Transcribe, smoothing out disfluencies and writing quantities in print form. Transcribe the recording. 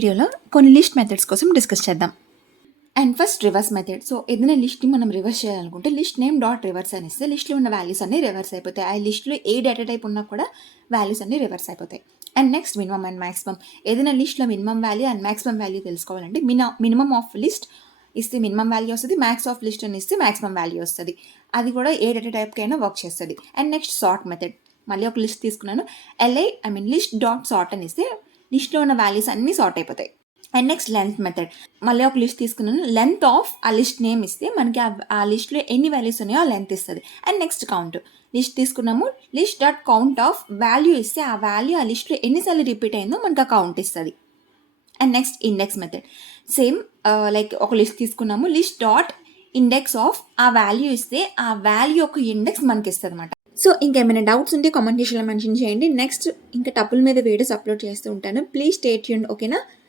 వీడియోలో కొన్ని list methods కోసం డిస్కస్ చేద్దాం. And first reverse method. So ఏదైనా లిస్ట్ని మనం రివర్స్ చేయాలనుకుంటే లిస్ట్ నేమ్ డాట్ రివర్స్ అని ఇస్తే లిస్ట్లో ఉన్న వాల్యూస్ అన్ని రివర్స్ అయిపోతాయి. ఆ లిస్ట్లో ఏ డేటా టైప్ ఉన్నా కూడా వాల్యూస్ అన్ని రివర్స్ అయిపోతాయి. And next minimum and maximum. ఏదైనా లిస్ట్లో minimum value and maximum value తెలుసుకోవాలంటే మినిమం ఆఫ్ లిస్ట్ ఇస్తే మినిమం వాల్యూ వస్తుంది, మ్యాక్స్ ఆఫ్ లిస్ట్ అని ఇస్తే మ్యాక్సిమం వాల్యూ వస్తుంది. అది కూడా ఏ డేటా టైప్కైనా వర్క్ చేస్తుంది. And next sort method. మళ్ళీ ఒక లిస్ట్ తీసుకున్నాను, లిస్ట్ డాట్ సార్ట్ అని ఇస్తే లిస్ట్లో ఉన్న వాల్యూస్ అన్నీ సార్ట్ అయిపోతాయి. And next length method. మళ్ళీ ఒక లిస్ట్ తీసుకున్నాను, లెంత్ ఆఫ్ ఆ లిస్ట్ నేమ్ ఇస్తే మనకి ఆ లిస్ట్లో ఎన్ని వాల్యూస్ ఉన్నాయో ఆ లెంత్ ఇస్తుంది. And next count. లిస్ట్ తీసుకున్నాము, list dot count of value ఇస్తే ఆ వాల్యూ ఆ లిస్ట్లో ఎన్నిసార్లు రిపీట్ అయిందో మనకు ఆ కౌంట్ ఇస్తుంది. And next index method. Same like ఒక లిస్ట్ తీసుకున్నాము, లిస్ట్ డాట్ ఇండెక్స్ ఆఫ్ ఆ వాల్యూ ఇస్తే ఆ వాల్యూ ఒక ఇండెక్స్ మనకి ఇస్తుంది అనమాట. సో ఇంకేమైనా డౌట్స్ ఉంటే కామెంట్ సెక్షన్లో మెన్షన్ చేయండి. నెక్స్ట్ ఇంకా టపుల్ మీద వీడియోస్ అప్లోడ్ చేస్తూ ఉంటాను. Please stay tuned. ఓకేనా?